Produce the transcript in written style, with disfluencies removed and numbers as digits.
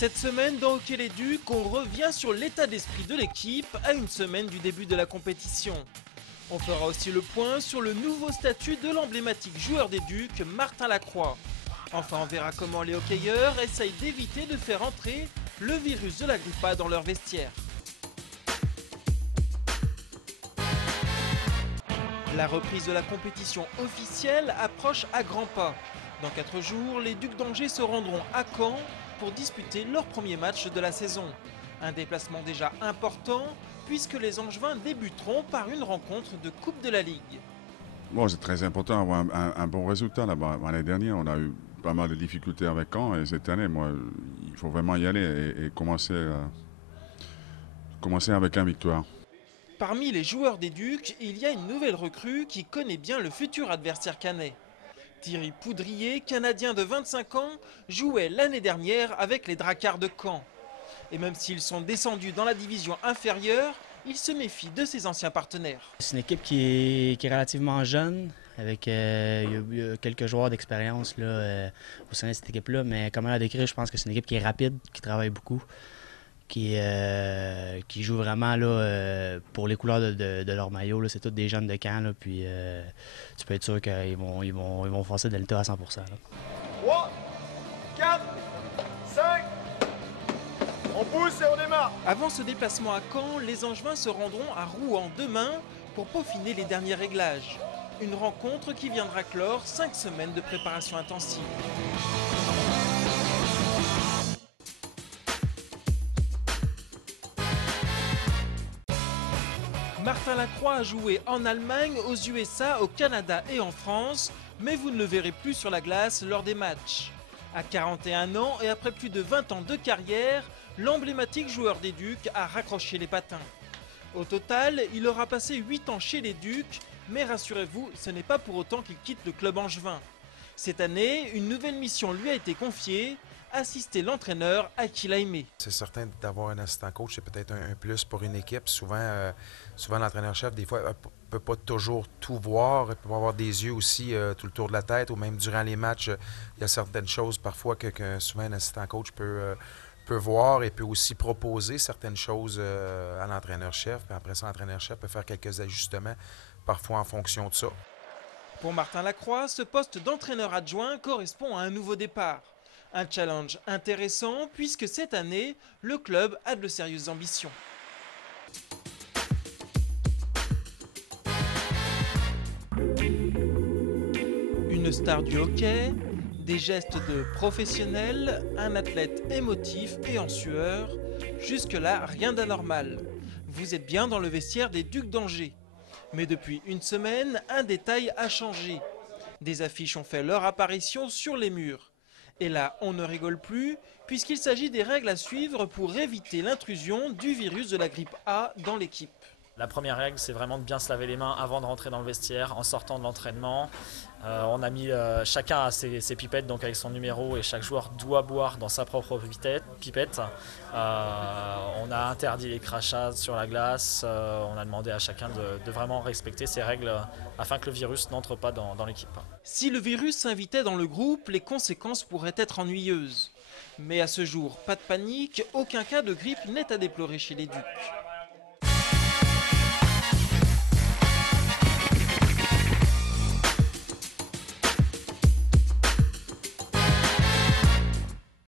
Cette semaine, dans Hockey les Ducs, on revient sur l'état d'esprit de l'équipe à une semaine du début de la compétition. On fera aussi le point sur le nouveau statut de l'emblématique joueur des Ducs, Martin Lacroix. Enfin, on verra comment les hockeyeurs essayent d'éviter de faire entrer le virus de la grippe A dans leur vestiaire. La reprise de la compétition officielle approche à grands pas. Dans 4 jours, les Ducs d'Angers se rendront à Caen pour disputer leur premier match de la saison. Un déplacement déjà important puisque les Angevins débuteront par une rencontre de Coupe de la Ligue. Bon, c'est très important d'avoir un bon résultat là-bas. L'année dernière, on a eu pas mal de difficultés avec Caen et cette année, il faut vraiment y aller et commencer avec une victoire. Parmi les joueurs des Ducs, il y a une nouvelle recrue qui connaît bien le futur adversaire caennais. Thierry Poudrier, Canadien de 25 ans, jouait l'année dernière avec les Dracards de Caen. Et même s'ils sont descendus dans la division inférieure, il se méfie de ses anciens partenaires. C'est une équipe qui est relativement jeune, avec il y a quelques joueurs d'expérience au sein de cette équipe-là, mais comment la décrire, je pense que c'est une équipe qui est rapide, qui travaille beaucoup, qui joue vraiment pour les couleurs de leur maillot. C'est tous des jeunes de camp, puis tu peux être sûr qu'ils vont foncer Delta à 100%. 3, 4, 5, on pousse et on démarre. Avant ce déplacement à Caen, les Angevins se rendront à Rouen demain pour peaufiner les derniers réglages. Une rencontre qui viendra clore 5 semaines de préparation intensive. Martin Lacroix a joué en Allemagne, aux USA, au Canada et en France, mais vous ne le verrez plus sur la glace lors des matchs. À 41 ans et après plus de 20 ans de carrière, l'emblématique joueur des Ducs a raccroché les patins. Au total, il aura passé 8 ans chez les Ducs, mais rassurez-vous, ce n'est pas pour autant qu'il quitte le club angevin. Cette année, une nouvelle mission lui a été confiée, assister l'entraîneur à qui l'a aimé. C'est certain d'avoir un assistant coach, c'est peut-être un plus pour une équipe. Souvent l'entraîneur-chef, des fois, ne peut pas toujours tout voir. Il peut avoir des yeux aussi tout le tour de la tête, ou même durant les matchs, il y a certaines choses parfois que souvent un assistant coach peut voir et peut aussi proposer certaines choses à l'entraîneur-chef. Puis après ça, l'entraîneur-chef peut faire quelques ajustements, parfois en fonction de ça. Pour Martin Lacroix, ce poste d'entraîneur adjoint correspond à un nouveau départ. Un challenge intéressant puisque cette année, le club a de sérieuses ambitions. Une star du hockey, des gestes de professionnel, un athlète émotif et en sueur. Jusque-là, rien d'anormal. Vous êtes bien dans le vestiaire des Ducs d'Angers. Mais depuis une semaine, un détail a changé. Des affiches ont fait leur apparition sur les murs. Et là, on ne rigole plus, puisqu'il s'agit des règles à suivre pour éviter l'intrusion du virus de la grippe A dans l'équipe. La première règle, c'est vraiment de bien se laver les mains avant de rentrer dans le vestiaire, en sortant de l'entraînement. On a mis chacun a ses pipettes, donc avec son numéro, et chaque joueur doit boire dans sa propre pipette. On a interdit les crachats sur la glace. On a demandé à chacun de vraiment respecter ces règles afin que le virus n'entre pas dans l'équipe. Si le virus s'invitait dans le groupe, les conséquences pourraient être ennuyeuses. Mais à ce jour, pas de panique, aucun cas de grippe n'est à déplorer chez les Ducs.